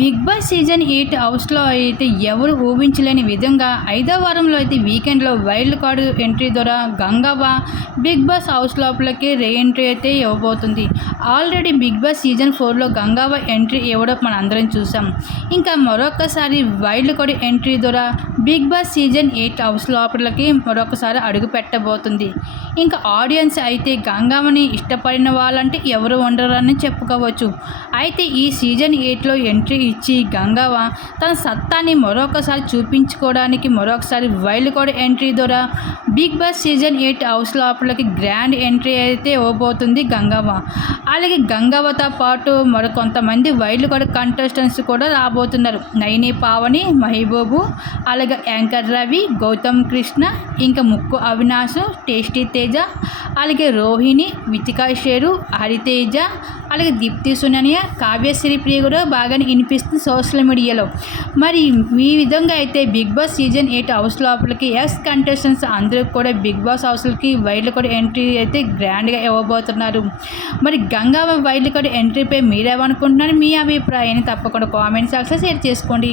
Big boss season eight హౌస్లో అయితే ఎవరు ఊహించలేని విధంగా ఐదో వారంలో అయితే వీకెండ్లో వైల్డ్ కార్డు ఎంట్రీ ద్వారా గంగవ్వ బిగ్ బాస్ హౌస్ లోపలికి రీ ఎంట్రీ అయితే ఇవ్వబోతుంది. ఆల్రెడీ బిగ్ బాస్ సీజన్ ఫోర్లో గంగవ్వ ఎంట్రీ ఇవ్వడం మనం అందరం చూసాం. ఇంకా మరొకసారి వైల్డ్ కార్డు ఎంట్రీ ద్వారా Bigg Boss season eight house లోపలికి మరొకసారి అడుగు పెట్టబోతుంది. ఇంకా ఆడియన్స్ అయితే గంగవ్వని ఇష్టపడిన వాళ్ళంటే ఎవరు ఉండరని చెప్పుకోవచ్చు. అయితే ఈ సీజన్ ఎయిట్లో ఎంట్రీ ఇచ్చి గంగవ్వ తన సత్తాని మరొకసారి చూపించుకోవడానికి మరొకసారి వైల్డ్ కార్డ్ ఎంట్రీ ద్వారా Bigg Boss season eight house లోపలికి గ్రాండ్ ఎంట్రీ అయితే ఇవ్వబోతుంది గంగవ్వ. అలాగే గంగవ్వతో పాటు మరి కొంతమంది వైల్డ్ కార్డ్ కంటెస్టెంట్స్ కూడా రాబోతున్నారు. నైని పావని మహిబూబు అలాగే యాంకర్ రవి గౌతమ్ కృష్ణ ఇంకా ముక్కు అవినాష్ టేస్టీ తేజ అలాగే రోహిణి వితికా షేరు హరితేజ అలాగే దీప్తి సుననియ కావ్యశ్రీ ప్రియ కూడా బాగానే వినిపిస్తుంది సోషల్ మీడియాలో. మరి ఈ విధంగా అయితే Bigg Boss season eight house లోపలికి ఎస్ కంటెస్టెంట్స్ అందరూ కూడా బిగ్ బాస్ హౌస్లకి వైల్డ్ కూడా ఎంట్రీ అయితే గ్రాండ్గా ఇవ్వబోతున్నారు. మరి గంగా వైల్డ్ కూడా ఎంట్రీపై మీరేమనుకుంటున్నారు? మీ అభిప్రాయాన్ని తప్పకుండా కామెంట్ సెక్షన్ షేర్ చేసుకోండి.